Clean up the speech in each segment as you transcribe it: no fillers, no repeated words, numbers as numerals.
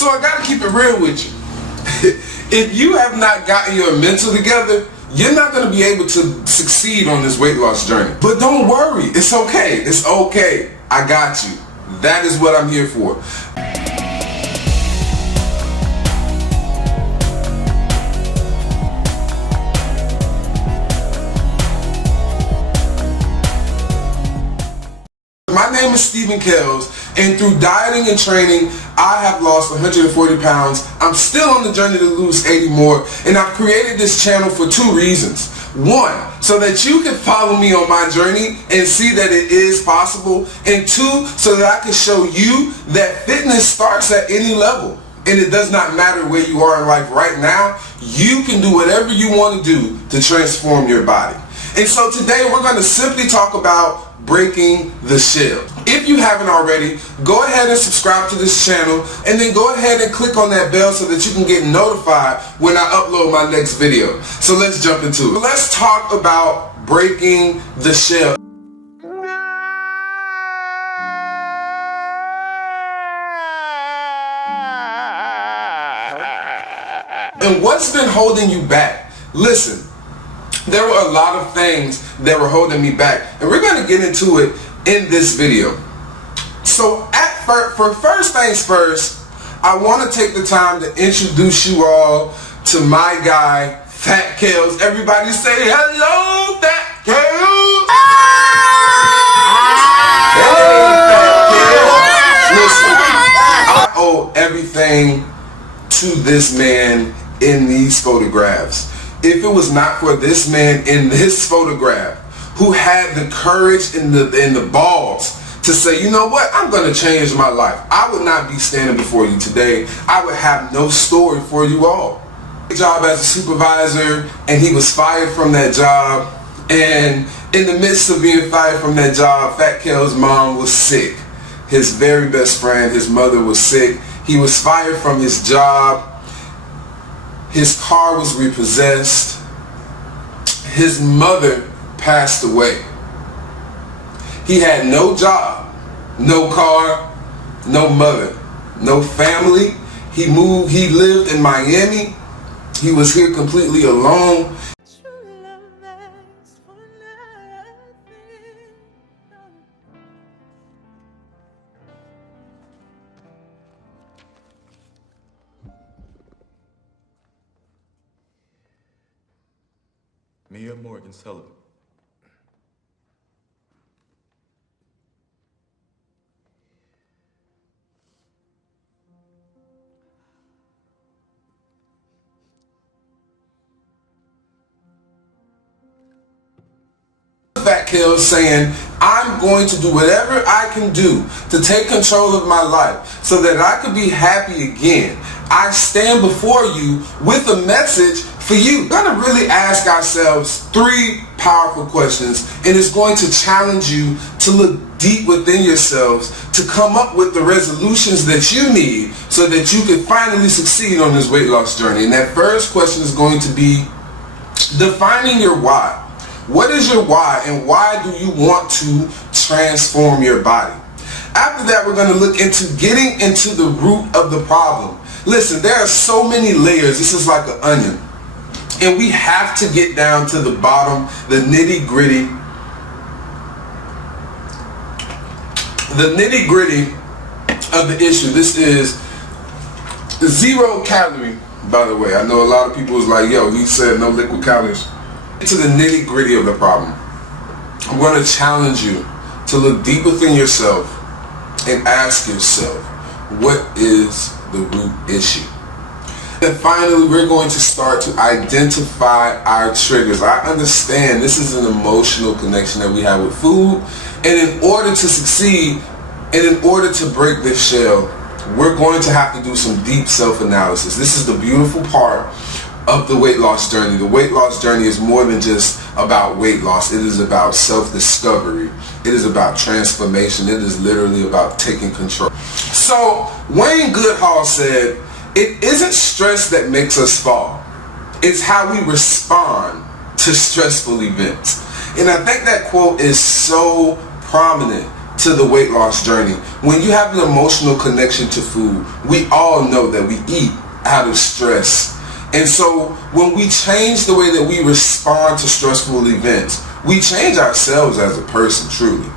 So I gotta keep it real with you. If you have not gotten your mental together, you're not gonna be able to succeed on this weight loss journey. But don't worry, it's okay. It's okay. I got you. That is what I'm here for. My name is Stephen Kells, and through dieting and training, I have lost 140 pounds. I'm still on the journey to lose 80 more, and I've created this channel for two reasons. One, so that you can follow me on my journey and see that it is possible, and two, so that I can show you that fitness starts at any level, and it does not matter where you are in life right now. You can do whatever you want to do to transform your body. And so today we're going to simply talk about breaking the shell. If you haven't already, go ahead and subscribe to this channel, and then go ahead and click on that bell so that you can get notified when I upload my next video. So let's jump into it. Let's talk about breaking the shell. And what's been holding you back? Listen, there were a lot of things that were holding me back, and we're going to get into it in this video. So for first things first, I want to take the time to introduce you all to my guy, Fat Kells. Everybody say hello, Fat Kells. Hey, Fat Kells. Listen, I owe everything to this man in these photographs. If it was not for this man in this photograph who had the courage and the balls to say, you know what, I'm going to change my life, I would not be standing before you today. I would have no story for you all. Job as a supervisor, and he was fired from that job, and in the midst of being fired from that job, Fat Kells' mom was sick. His very best friend, his mother, was sick. He was fired from his job. His car was repossessed. His mother passed away. He had no job, no car, no mother, no family. He lived in Miami. He was here completely alone. Mia Morgan Sullivan. Fat Kells saying, I'm going to do whatever I can do to take control of my life so that I can be happy again. I stand before you with a message for you. We're going to really ask ourselves three powerful questions, and it's going to challenge you to look deep within yourselves to come up with the resolutions that you need so that you can finally succeed on this weight loss journey. And that first question is going to be defining your why. What is your why, and why do you want to transform your body? After that, we're going to look into getting into the root of the problem. Listen, there are so many layers. This is like an onion. And we have to get down to the bottom, the nitty-gritty. The nitty-gritty of the issue. This is 0 calorie, by the way. I know a lot of people was like, yo, he said no liquid calories. To the nitty-gritty of the problem. I'm going to challenge you to look deep within yourself and ask yourself, what is the root issue? And finally, we're going to start to identify our triggers. I understand this is an emotional connection that we have with food, and in order to succeed and in order to break this shell, we're going to have to do some deep self-analysis. This is the beautiful part of the weight loss journey. The weight loss journey is more than just about weight loss. It is about self-discovery. It is about transformation. It is literally about taking control. So Wayne Goodhall said, it isn't stress that makes us fall. It's how we respond to stressful events. And I think that quote is so prominent to the weight loss journey. When you have an emotional connection to food, we all know that we eat out of stress. And so when we change the way that we respond to stressful events, we change ourselves as a person, truly.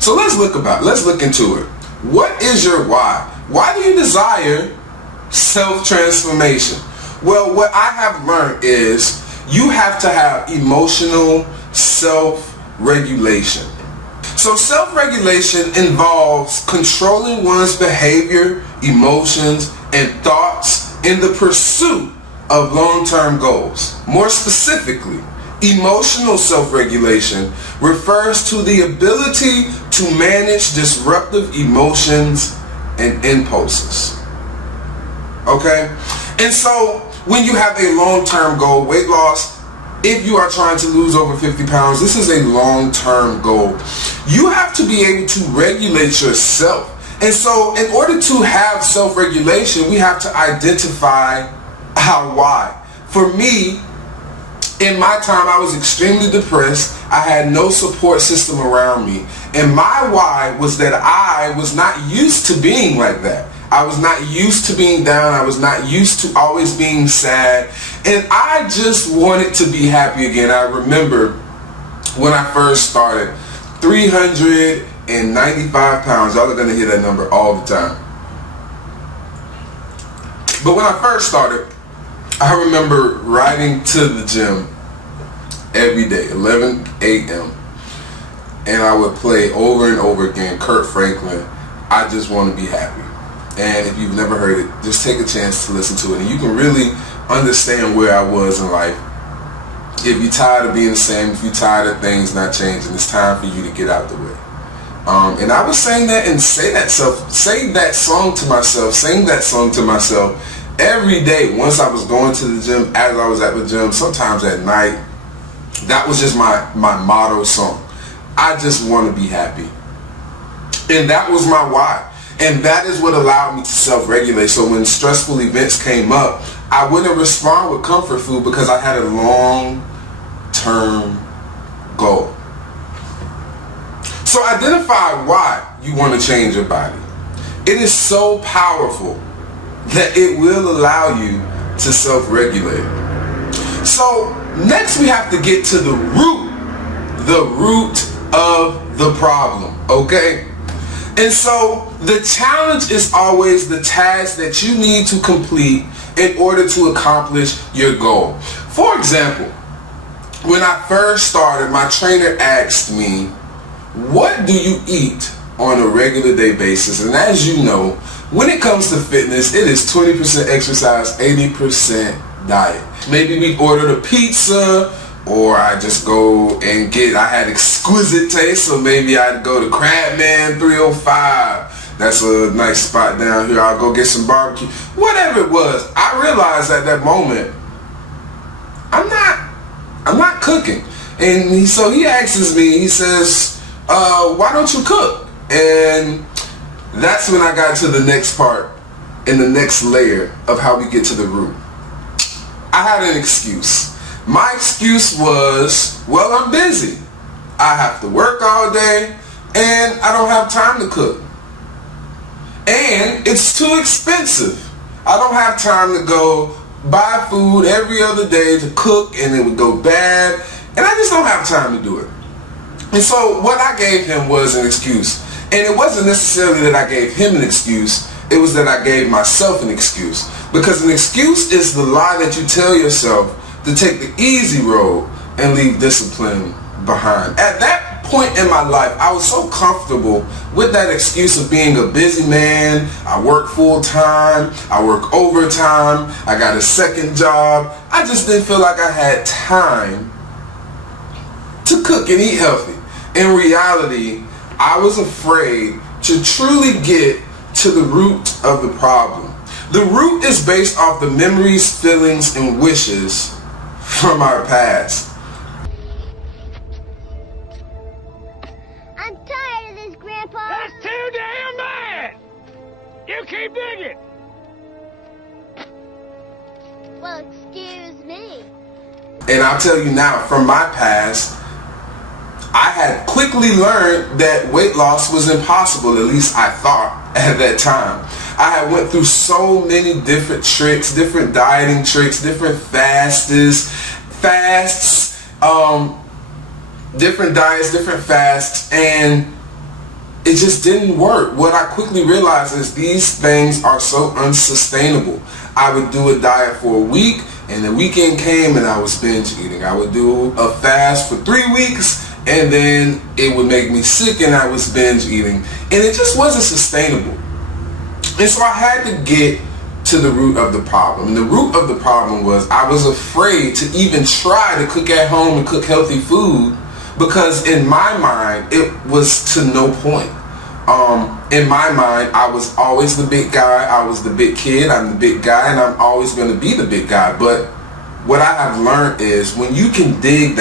So let's look into it. What is your why? Why do you desire self-transformation? Well, what I have learned is you have to have emotional self-regulation. So self-regulation involves controlling one's behavior, emotions, and thoughts in the pursuit of long-term goals. More specifically, emotional self-regulation refers to the ability to manage disruptive emotions and impulses. Okay? And so when you have a long-term goal, weight loss, if you are trying to lose over 50 pounds, this is a long-term goal. You have to be able to regulate yourself. And so in order to have self-regulation, we have to identify our why. For me, in my time, I was extremely depressed. I had no support system around me. And my why was that I was not used to being like that. I was not used to being down. I was not used to always being sad. And I just wanted to be happy again. I remember when I first started, 395 pounds. Y'all are going to hear that number all the time. But when I first started, I remember riding to the gym every day, 11 a.m. And I would play over and over again, Kirk Franklin, I Just Want to Be Happy. And if you've never heard it, just take a chance to listen to it. And you can really understand where I was in life. If you're tired of being the same, if you're tired of things not changing, it's time for you to get out the way. And I was saying that and sing that song to myself every day once I was going to the gym, as I was at the gym, sometimes at night. That was just my motto song. I just want to be happy. And that was my why. And that is what allowed me to self-regulate. So when stressful events came up, I wouldn't respond with comfort food because I had a long-term goal. So identify why you want to change your body. It is so powerful that it will allow you to self-regulate. So next we have to get to the root of the problem, okay? And so the challenge is always the task that you need to complete in order to accomplish your goal. For example, when I first started, my trainer asked me, what do you eat on a regular day basis? And as you know, when it comes to fitness, it is 20% exercise, 80% diet. Maybe we ordered a pizza, or I just go and I had exquisite taste, so maybe I'd go to Crabman 305. That's a nice spot down here. I'll go get some barbecue. Whatever it was, I realized at that moment, I'm not cooking. And so he asks me, he says, why don't you cook? And that's when I got to the next part and the next layer of how we get to the root. I had an excuse. My excuse was, well, I'm busy. I have to work all day and I don't have time to cook. And it's too expensive. I don't have time to go buy food every other day to cook and it would go bad. And I just don't have time to do it. And so what I gave him was an excuse. And it wasn't necessarily that I gave him an excuse. It was that I gave myself an excuse. Because an excuse is the lie that you tell yourself to take the easy road and leave discipline behind. At that point in my life, I was so comfortable with that excuse of being a busy man. I work full time. I work overtime. I got a second job. I just didn't feel like I had time to cook and eat healthy. In reality, I was afraid to truly get to the root of the problem. The root is based off the memories, feelings, and wishes from our past. I'm tired of this, Grandpa. That's too damn bad! You keep digging! Well, excuse me. And I'll tell you now, from my past, I had quickly learned that weight loss was impossible, at least I thought at that time. I had went through so many different tricks, different dieting tricks, different different diets, different fasts, and it just didn't work. What I quickly realized is these things are so unsustainable. I would do a diet for a week, and the weekend came and I was binge eating. I would do a fast for 3 weeks, and then it would make me sick and I was binge eating. And it just wasn't sustainable. And so I had to get to the root of the problem. And the root of the problem was I was afraid to even try to cook at home and cook healthy food, because in my mind it was to no point. In my mind, I was always the big guy. I was the big kid. I'm the big guy, and I'm always going to be the big guy. But what I have learned is when you can dig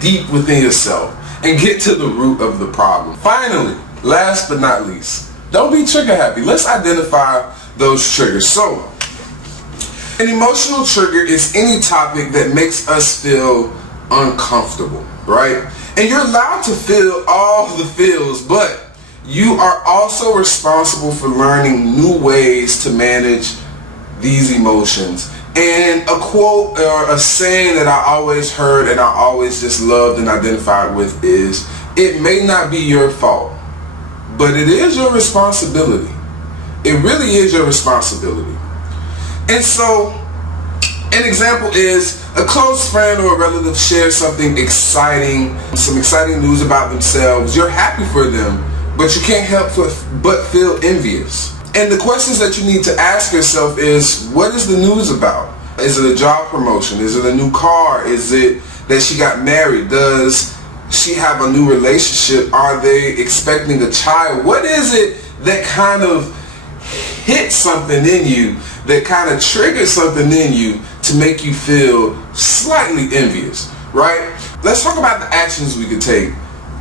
deep within yourself and get to the root of the problem. Finally, last but not least, don't be trigger happy. Let's identify those triggers. So, an emotional trigger is any topic that makes us feel uncomfortable, right? And you're allowed to feel all the feels, but you are also responsible for learning new ways to manage these emotions. And a quote or a saying that I always heard and I always just loved and identified with is, it may not be your fault, but it is your responsibility. It really is your responsibility. And so, an example is a close friend or a relative shares something exciting, some exciting news about themselves. You're happy for them, but you can't help but feel envious. And the questions that you need to ask yourself is, what is the news about? Is it a job promotion? Is it a new car? Is it that she got married? Does she have a new relationship? Are they expecting a child? What is it that kind of hits something in you, that kind of triggers something in you to make you feel slightly envious, right? Let's talk about the actions we could take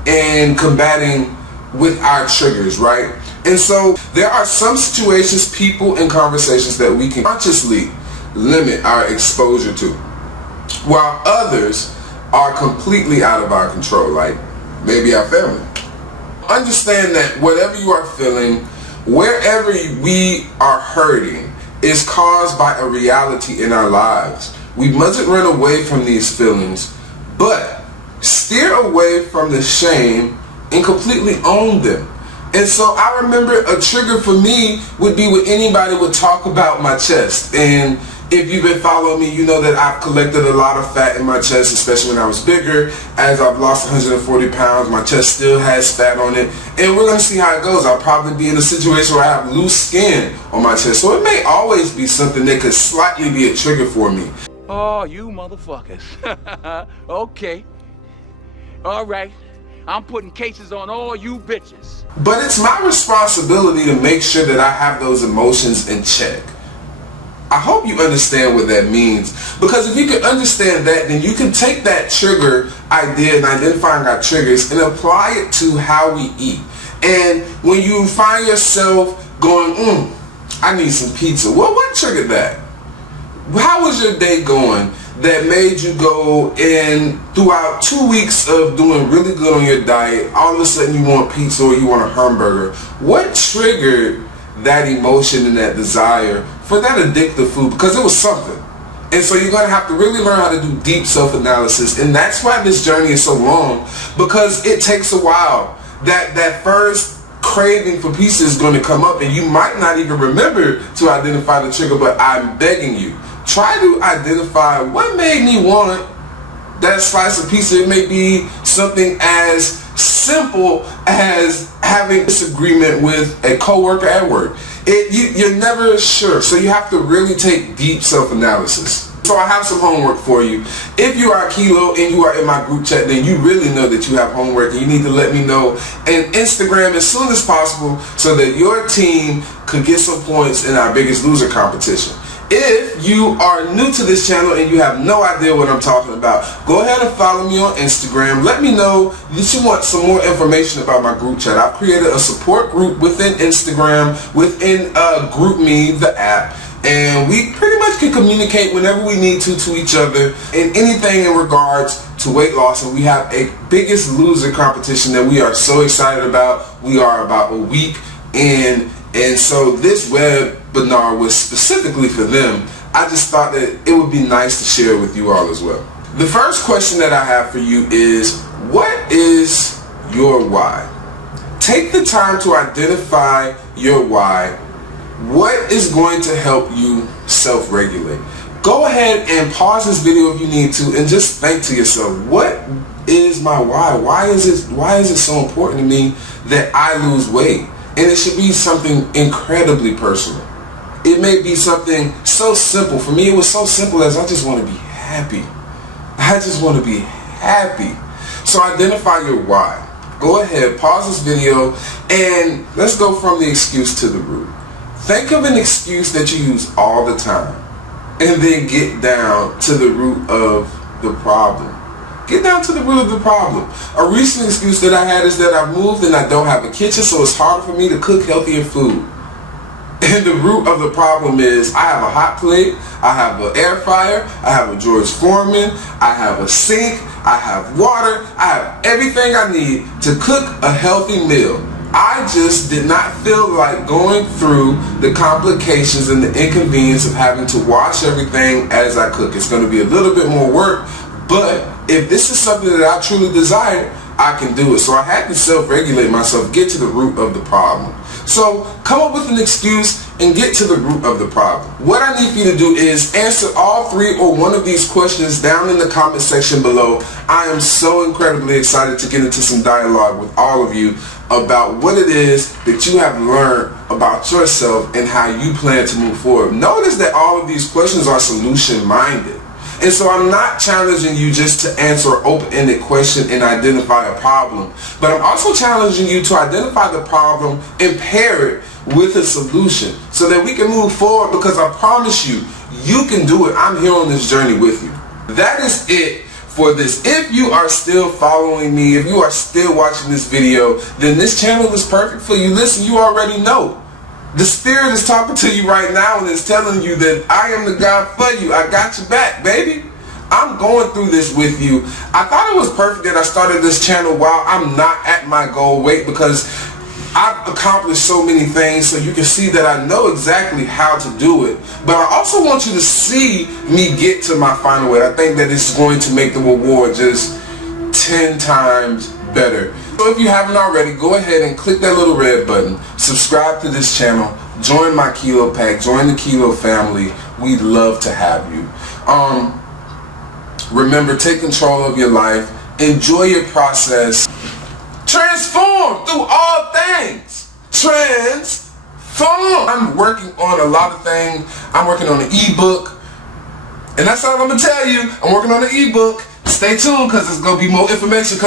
in combating with our triggers, right? And so there are some situations, people, and conversations that we can consciously limit our exposure to, while others are completely out of our control, like maybe our family. Understand that whatever you are feeling, wherever we are hurting, is caused by a reality in our lives. We mustn't run away from these feelings, but steer away from the shame and completely own them. And so I remember a trigger for me would be when anybody would talk about my chest. And if you've been following me, you know that I've collected a lot of fat in my chest, especially when I was bigger. As I've lost 140 pounds, my chest still has fat on it. And we're going to see how it goes. I'll probably be in a situation where I have loose skin on my chest. So it may always be something that could slightly be a trigger for me. Oh, you motherfuckers. Okay. All right. I'm putting cases on all you bitches. But it's my responsibility to make sure that I have those emotions in check. I hope you understand what that means, because if you can understand that, then you can take that trigger idea and identifying our triggers and apply it to how we eat. And when you find yourself going, I need some pizza, well, what triggered that? How was your day going that made you go in throughout 2 weeks of doing really good on your diet, all of a sudden you want pizza or you want a hamburger? What triggered that emotion and that desire for that addictive food? Because it was something. And so you're going to have to really learn how to do deep self-analysis. And that's why this journey is so long, because it takes a while. That first craving for pizza is going to come up and you might not even remember to identify the trigger, but I'm begging you, try to identify what made me want that slice of pizza. It may be something as simple as having a disagreement with a coworker at work. You're never sure, so you have to really take deep self-analysis. So I have some homework for you. If you are a Kilo and you are in my group chat, then you really know that you have homework, and you need to let me know on Instagram as soon as possible so that your team could get some points in our Biggest Loser competition. If you are new to this channel and you have no idea what I'm talking about, go ahead and follow me on Instagram. Let me know that you want some more information about my group chat. I've created a support group within Instagram, within GroupMe, the app, and we pretty much can communicate whenever we need to each other and anything in regards to weight loss, and we have a Biggest Loser competition that we are so excited about. We are about a week in, and so this webinar was specifically for them. I just thought that it would be nice to share with you all as well. The first question that I have for you is, what is your why? Take the time to identify your why. What is going to help you self-regulate? Go ahead and pause this video if you need to and just think to yourself, what is my why? Why is it so important to me that I lose weight? And it should be something incredibly personal. It may be something so simple. For me, it was so simple as I just want to be happy. I just want to be happy. So identify your why. Go ahead, pause this video, and let's go from the excuse to the root. Think of an excuse that you use all the time, and then get down to the root of the problem. Get down to the root of the problem. A recent excuse that I had is that I moved and I don't have a kitchen, so it's harder for me to cook healthier food. And the root of the problem is I have a hot plate, I have an air fryer, I have a George Foreman, I have a sink, I have water, I have everything I need to cook a healthy meal. I just did not feel like going through the complications and the inconvenience of having to wash everything as I cook. It's going to be a little bit more work, but if this is something that I truly desire, I can do it. So I had to self-regulate myself, get to the root of the problem. So come up with an excuse and get to the root of the problem. What I need for you to do is answer all 3 or one of these questions down in the comment section below. I am so incredibly excited to get into some dialogue with all of you about what it is that you have learned about yourself and how you plan to move forward. Notice that all of these questions are solution-minded. And so I'm not challenging you just to answer an open-ended question and identify a problem, but I'm also challenging you to identify the problem and pair it with a solution so that we can move forward, because I promise you, you can do it. I'm here on this journey with you. That is it for this. If you are still following me, if you are still watching this video, then this channel is perfect for you. Listen, you already know. The Spirit is talking to you right now and is telling you that I am the God for you. I got your back, baby. I'm going through this with you. I thought it was perfect that I started this channel while I'm not at my goal weight, because I've accomplished so many things, so you can see that I know exactly how to do it. But I also want you to see me get to my final weight. I think that it's going to make the reward just 10 times better. So if you haven't already, go ahead and click that little red button, subscribe to this channel, join my Kilo Pack, join the Kilo family. We'd love to have you. Remember, take control of your life, enjoy your process, transform through all things. Transform. I'm working on a lot of things. I'm working on an ebook, and that's all I'm gonna tell you. I'm working on an ebook. Stay tuned, because there's gonna be more information coming.